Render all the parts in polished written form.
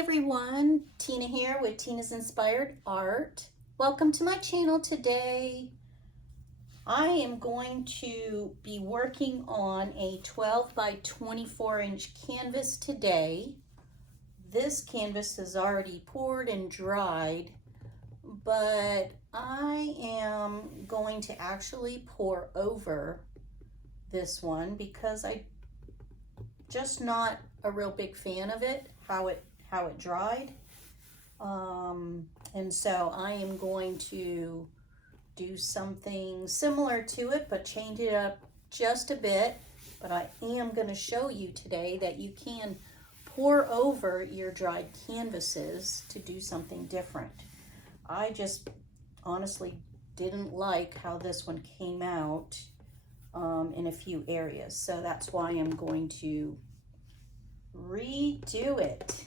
everyone, Tina here with Tina's Inspired Art. Welcome to my channel today. I am going to be working on a 12 by 24 inch canvas today. This canvas is already poured and dried, but I am going to actually pour over this one because I'm just not a real big fan of it, how it dried. And so I am going to do something similar to it, but change it up just a bit. But I am going to show you today that you can pour over your dried canvases to do something different. I just honestly didn't like how this one came out in a few areas. So that's why I'm going to redo it.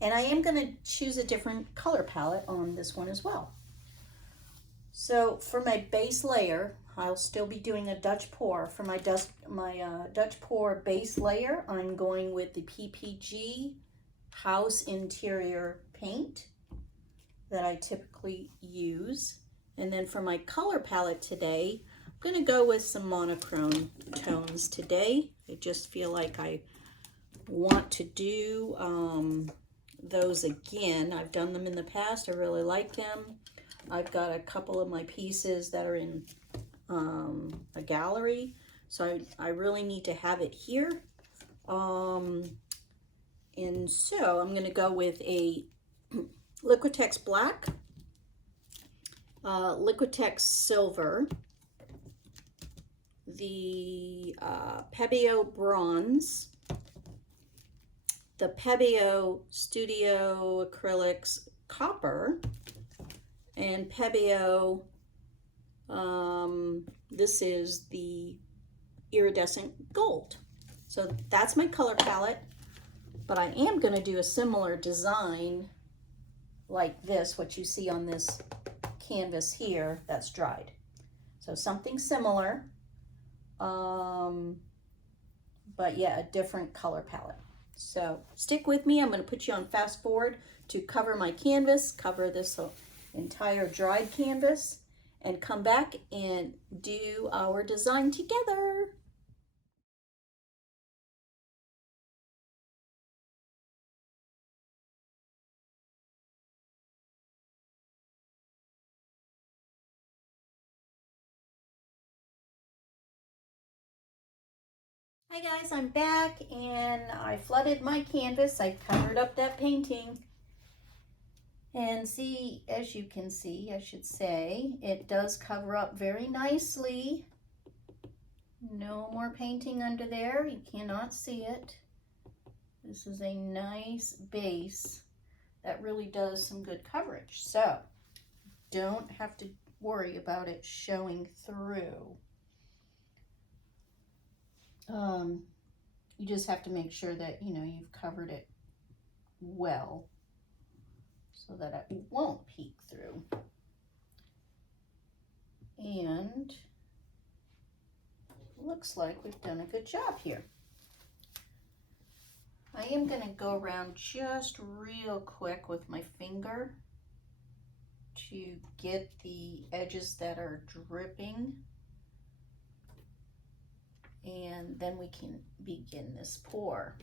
And I am going to choose a different color palette on this one as well. So for my base layer, I'll still be doing a Dutch pour. For my Dutch pour base layer, I'm going with the PPG House Interior paint that I typically use. And then for my color palette today, I'm going to go with some monochrome tones today. I just feel like I want to do those again. I've done them in the past. I really like them. I've got a couple of my pieces that are in a gallery, so I really need to have it here. And so I'm going to go with a Liquitex black, Liquitex silver, the Pebeo bronze, the Pebeo Studio Acrylics copper, and Pebeo, this is the iridescent gold. So that's my color palette, but I am going to do a similar design like this, what you see on this canvas here that's dried. So something similar, but yeah, a different color palette. So stick with me. I'm going to put you on fast forward to cover my canvas, cover this entire dried canvas, and come back and do our design together. Hi guys, I'm back and I flooded my canvas. I covered up that painting. And see, as you can see, I should say, it does cover up very nicely. No more painting under there. You cannot see it. This is a nice base that really does some good coverage. So don't have to worry about it showing through. You just have to make sure that, you've covered it well so that it won't peek through. And looks like we've done a good job here. I am going to go around just real quick with my finger to get the edges that are dripping, and then we can begin this pour.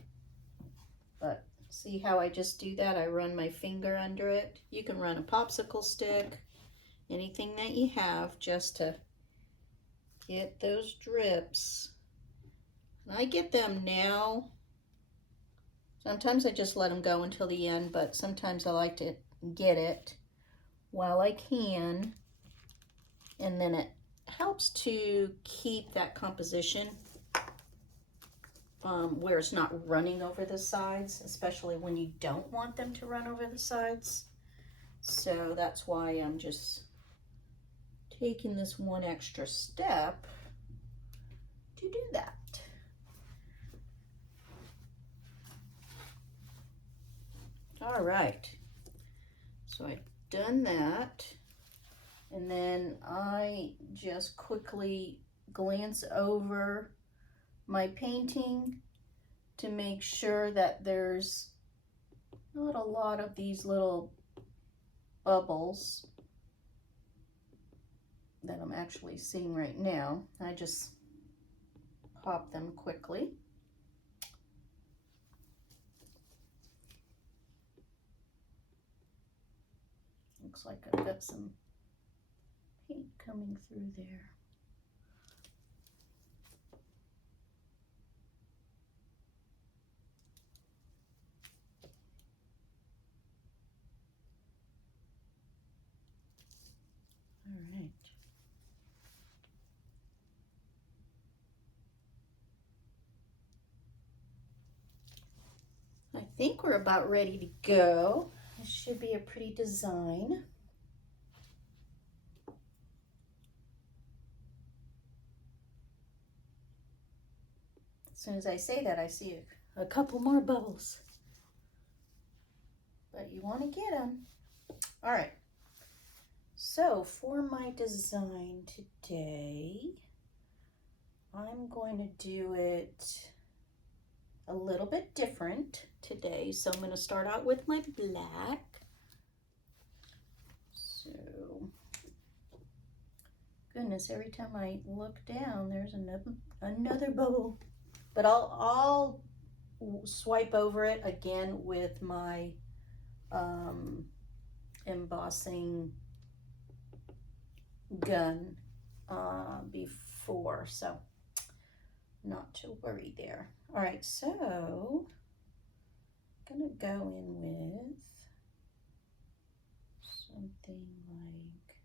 But see how I just do that? I run my finger under it. You can run a popsicle stick, anything that you have, just to get those drips. And I get them now. Sometimes I just let them go until the end, but sometimes I like to get it while I can. And then it helps to keep that composition where it's not running over the sides, especially when you don't want them to run over the sides. So that's why I'm just taking this one extra step to do that. All right, so I've done that, and then I just quickly glance over my painting to make sure that there's Not a lot of these little bubbles that I'm actually seeing right now. I just pop them quickly. Looks like I've got some paint coming through there. All right. I think we're about ready to go. This should be a pretty design. As soon as I say that, I see a couple more bubbles. But you want to get them. All right. So for my design today, I'm going to do it a little bit different today. So I'm going to start out with my black. So, goodness, every time I look down, there's another bubble. But I'll swipe over it again with my embossing gun before, so not to worry there. All right, so I'm gonna go in with something like,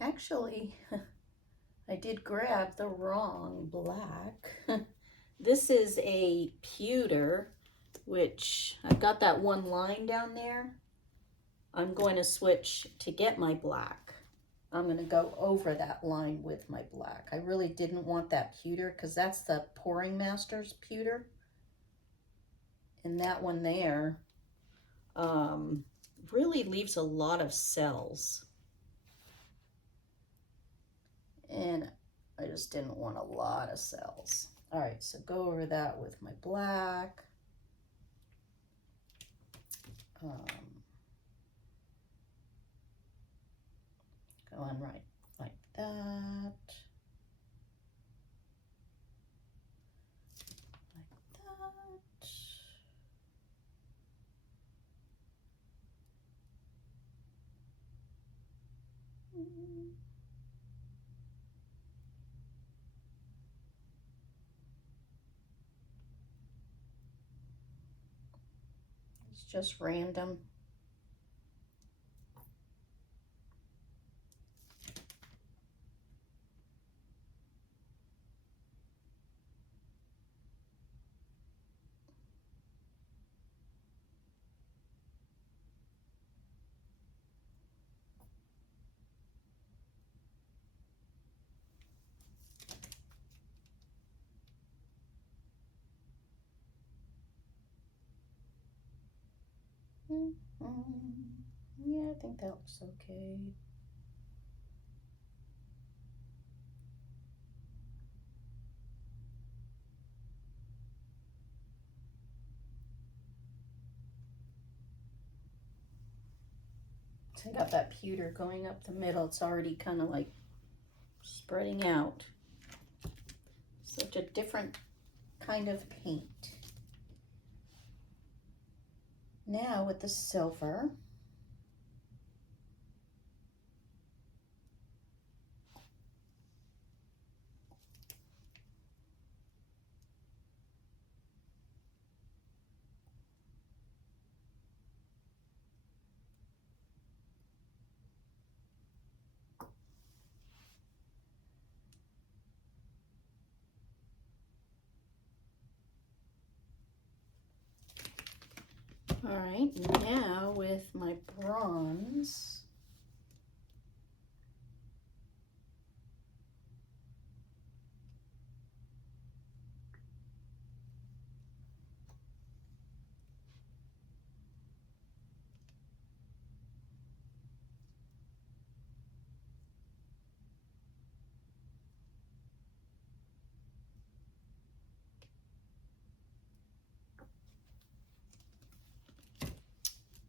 actually, I did grab the wrong black. This is a pewter, which I've got that one line down there. I'm going to switch to get my black. I'm going to go over that line with my black. I really didn't want that pewter because that's the Pouring Masters pewter. And that one there really leaves a lot of cells. And I just didn't want a lot of cells. All right, so go over that with my black. Go on right like that. Like that. It's just random. Yeah, I think that looks okay. So I got that pewter going up the middle. It's already kind of like spreading out. Such a different kind of paint. Now with the silver, all right, now with my bronze,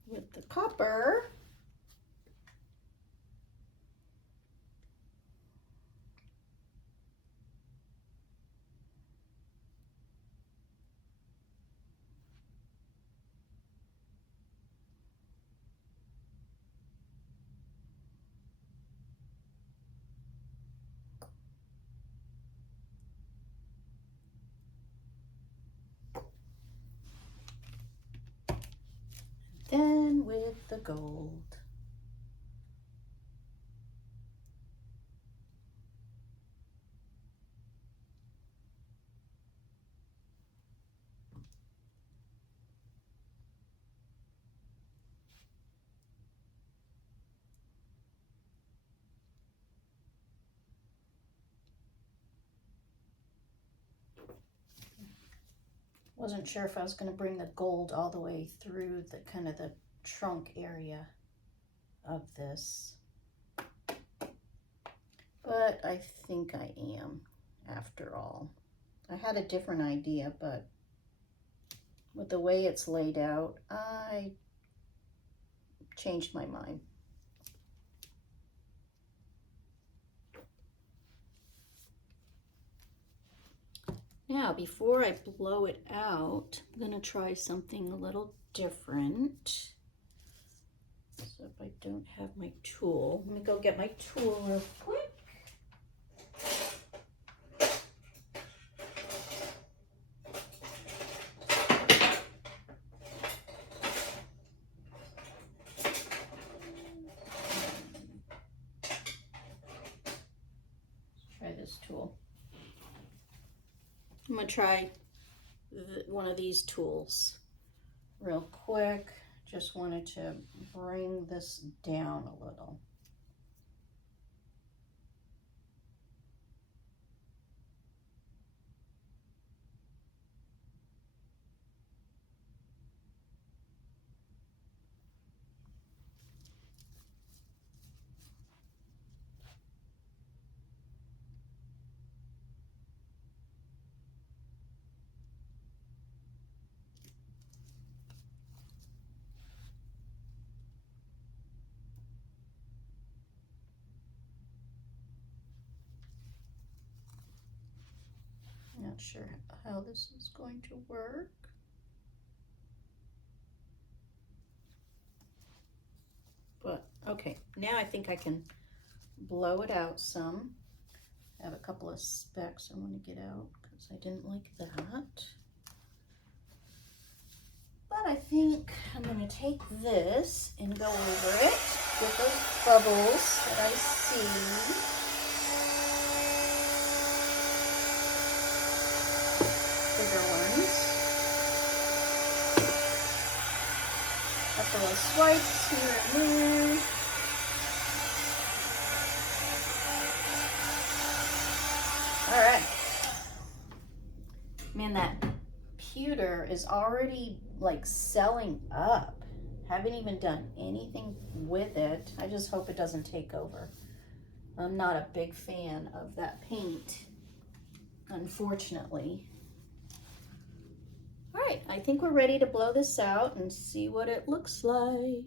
with the copper. Then with the gold. Wasn't sure if I was going to bring the gold all the way through the kind of the trunk area of this, but I think I am after all. I had a different idea, but with the way it's laid out, I changed my mind. Now, before I blow it out, I'm going to try something a little different. So if I don't have my tool, let me go get my tool real quick. Let's try this tool. I'm going to try one of these tools real quick. Just wanted to bring this down a little. Not sure how this is going to work. But okay, now I think I can blow it out some. I have a couple of specks I want to get out because I didn't like that. But I think I'm going to take this and go over it with those bubbles that I see. Bigger ones. Couple of swipes here and there. All right. Man, that pewter is already like selling up. Haven't even done anything with it. I just hope it doesn't take over. I'm not a big fan of that paint, unfortunately. All right, I think we're ready to blow this out and see what it looks like.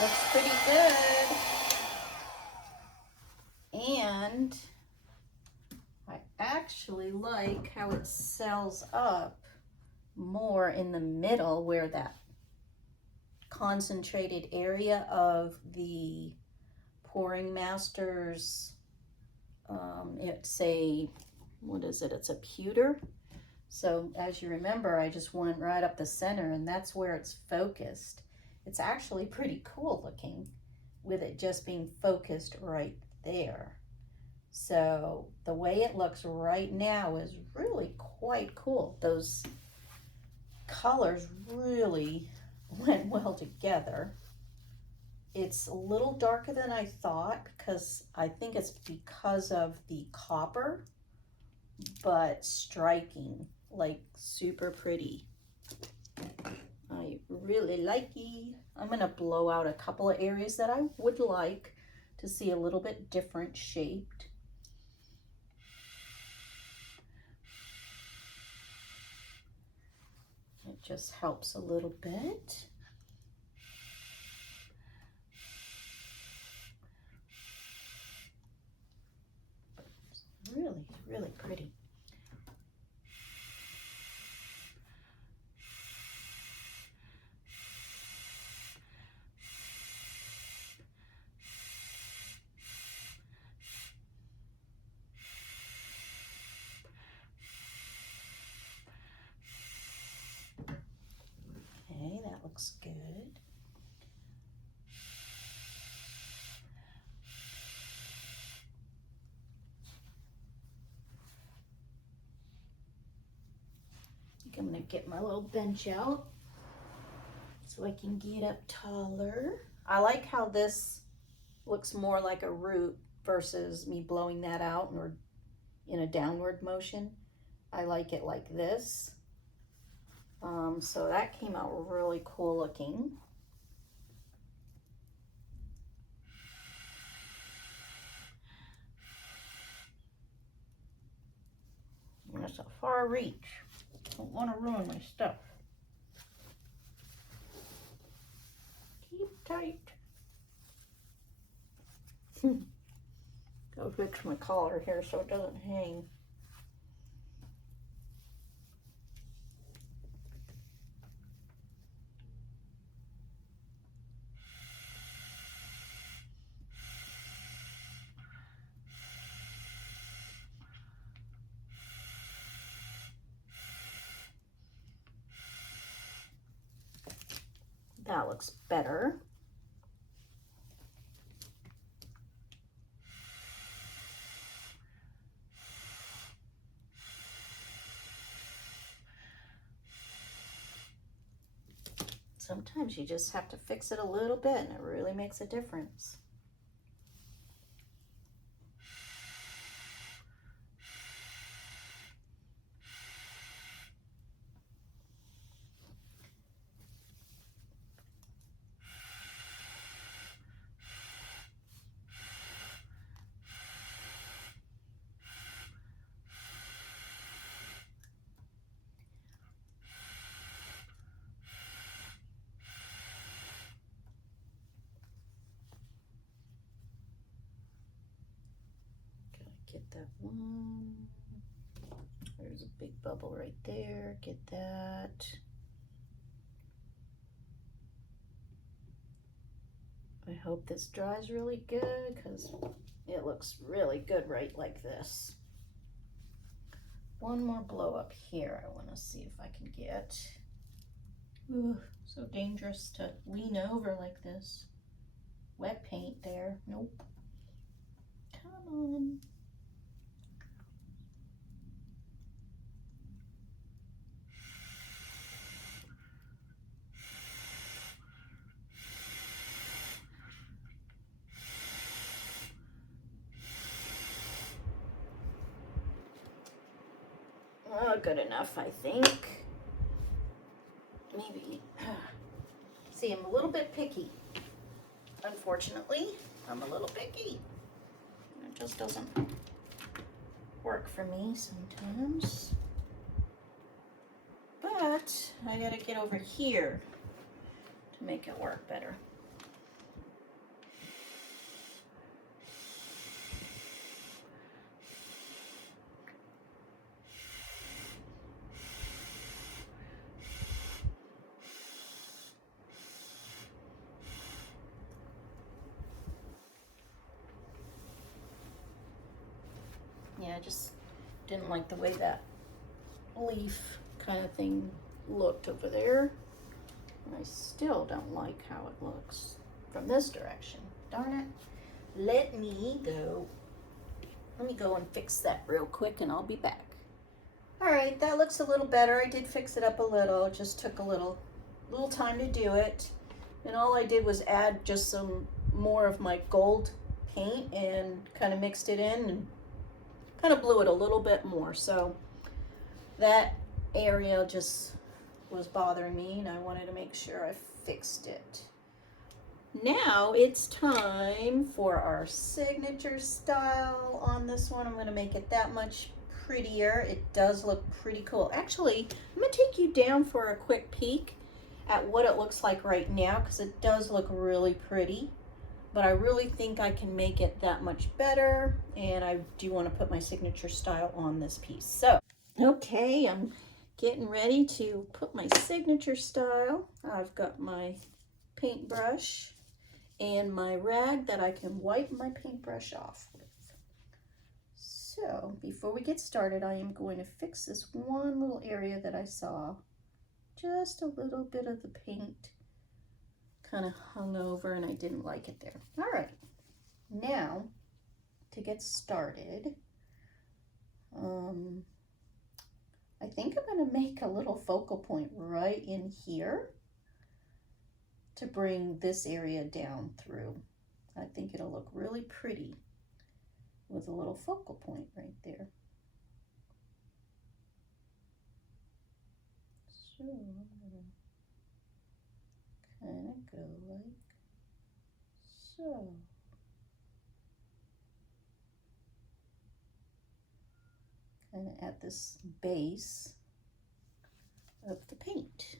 Looks pretty good. And I actually like how it sells up more in the middle where that concentrated area of the Pouring Masters, it's a, what is it? It's a pewter. So as you remember, I just went right up the center and that's where it's focused. It's actually pretty cool looking with it just being focused right there. So the way it looks right now is really quite cool. Those colors really went well together. It's a little darker than I thought because I think it's because of the copper, but striking, like super pretty. I really like it. I'm gonna blow out a couple of areas that I would like to see a little bit different shaped. It just helps a little bit. It's really, really pretty. Okay, that looks good. I think I'm gonna get my little bench out so I can get up taller. I like how this looks more like a root versus me blowing that out or in a downward motion. I like it like this. So that came out really cool looking. And it's a far reach. Don't want to ruin my stuff. Keep tight. Go fix my collar here so it doesn't hang. That looks better. Sometimes you just have to fix it a little bit and it really makes a difference. Get that one. There's a big bubble right there. Get that. I hope this dries really good because it looks really good right like this. One more blow up here. I want to see if I can get. Ooh, so dangerous to lean over like this. Wet paint there. Nope. Come on. Good enough, I think. Maybe. See, I'm a little bit picky. Unfortunately, I'm a little picky. It just doesn't work for me sometimes. But I gotta get over here to make it work better. I just didn't like the way that leaf kind of thing looked over there. And I still don't like how it looks from this direction. Darn it. Let me go and fix that real quick and I'll be back. All right, that looks a little better. I did fix it up a little. It just took a little time to do it. And all I did was add just some more of my gold paint and kind of mixed it in and kind of blew it a little bit more. So that area just was bothering me and I wanted to make sure I fixed it. Now it's time for our signature style on this one. I'm going to make it that much prettier. It does look pretty cool. Actually, I'm going to take you down for a quick peek at what it looks like right now because it does look really pretty. But I really think I can make it that much better, and I do want to put my signature style on this piece. So, okay, I'm getting ready to put my signature style. I've got my paintbrush and my rag that I can wipe my paintbrush off with. So, before we get started, I am going to fix this one little area that I saw. Just a little bit of the paint kind of hung over and I didn't like it there. All right, now to get started, I think I'm going to make a little focal point right in here to bring this area down through. I think it'll look really pretty with a little focal point right there. So I'm going to kind of go like so. Kind of at this base of the paint.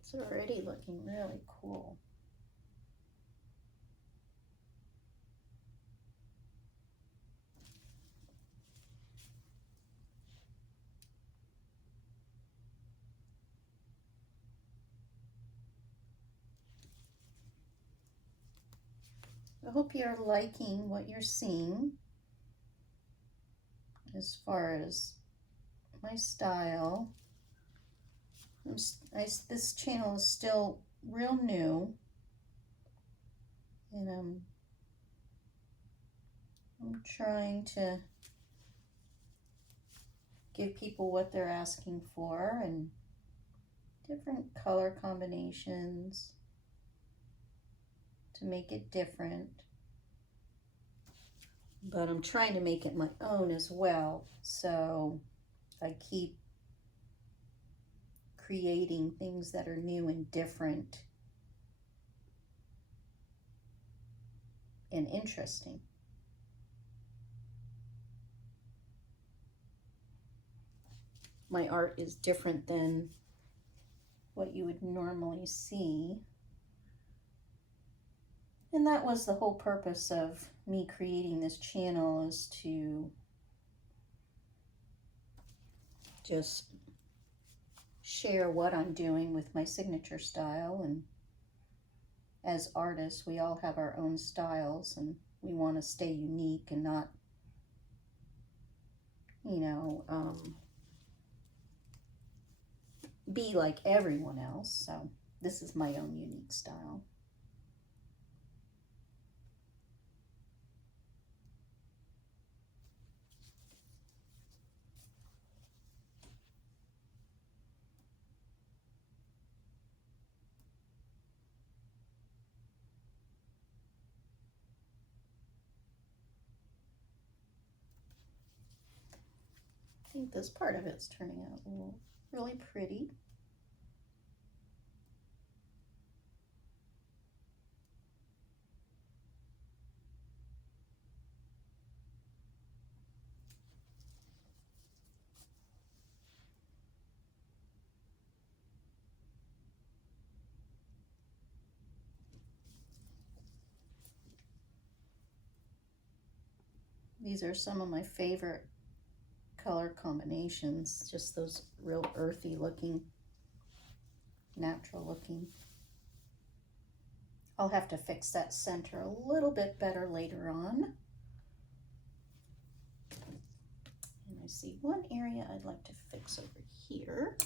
It's already looking really cool. I hope you're liking what you're seeing as far as my style. This channel is still real new, and I'm trying to give people what they're asking for and different color combinations to make it different. But I'm trying to make it my own as well, so I keep creating things that are new and different and interesting. My art is different than what you would normally see. And that was the whole purpose of me creating this channel, is to just share what I'm doing with my signature style. And as artists, we all have our own styles and we want to stay unique and not, you know, be like everyone else. So this is my own unique style. I think this part of it's turning out really pretty. These are some of my favorite color combinations, just those real earthy looking, natural looking. I'll have to fix that center a little bit better later on. And I see one area I'd like to fix over here.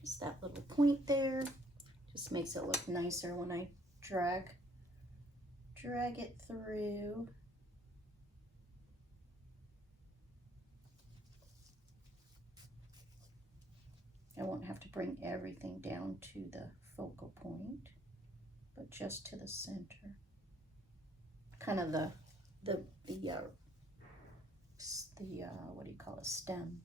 Just that little point there. Just makes it look nicer when I drag it through. I won't have to bring everything down to the focal point, but just to the center. Kind of the what do you call it, stem.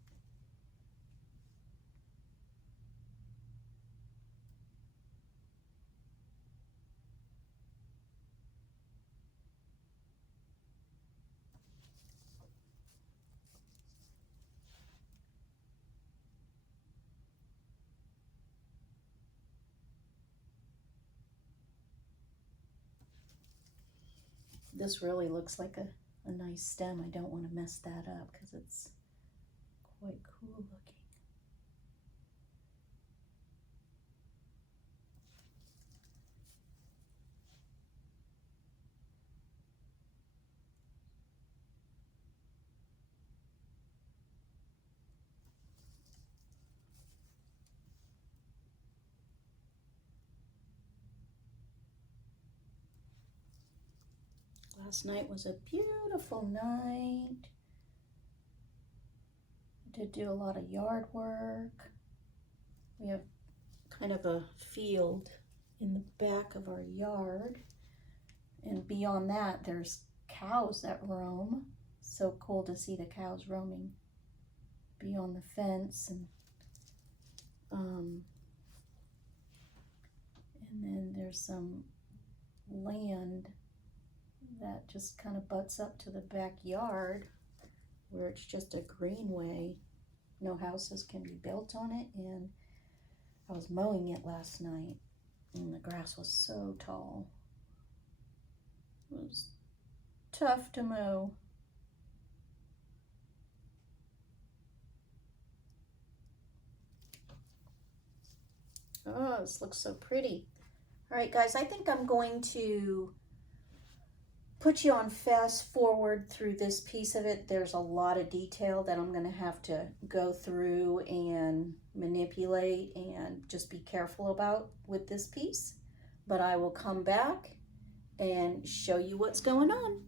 This really looks like a nice stem. I don't want to mess that up because it's quite cool looking. Last night was a beautiful night. I did do a lot of yard work. We have kind of a field in the back of our yard. And beyond that, there's cows that roam. So cool to see the cows roaming beyond the fence. And then there's some land that just kind of butts up to the backyard where it's just a greenway. No houses can be built on it, and I was mowing it last night and the grass was so tall. It was tough to mow. Oh, this looks so pretty. All right, guys, I think I'm going to put you on fast forward through this piece of it. There's a lot of detail that I'm going to have to go through and manipulate and just be careful about with this piece. But I will come back and show you what's going on.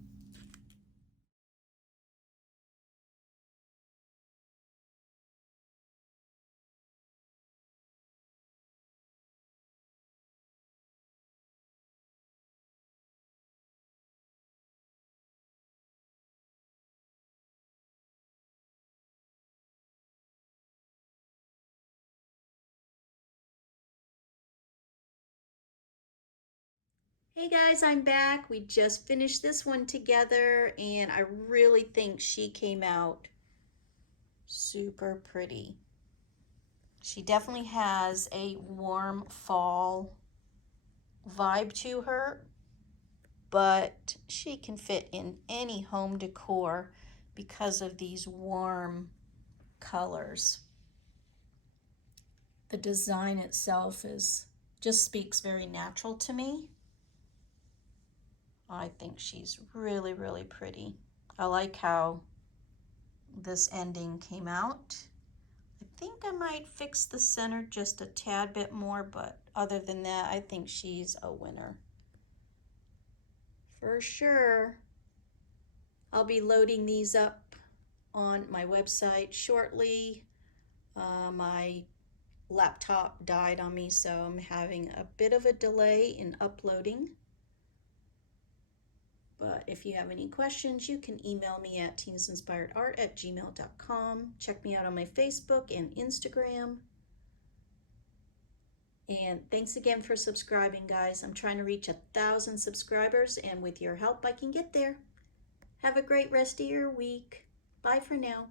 Hey guys, I'm back. We just finished this one together and I really think she came out super pretty. She definitely has a warm fall vibe to her, but she can fit in any home decor because of these warm colors. The design itself just speaks very natural to me. I think she's really, really pretty. I like how this ending came out. I think I might fix the center just a tad bit more, but other than that, I think she's a winner. For sure. I'll be loading these up on my website shortly. My laptop died on me, so I'm having a bit of a delay in uploading. But if you have any questions, you can email me at teensinspiredart@gmail.com. Check me out on my Facebook and Instagram. And thanks again for subscribing, guys. I'm trying to reach 1,000 subscribers, and with your help, I can get there. Have a great rest of your week. Bye for now.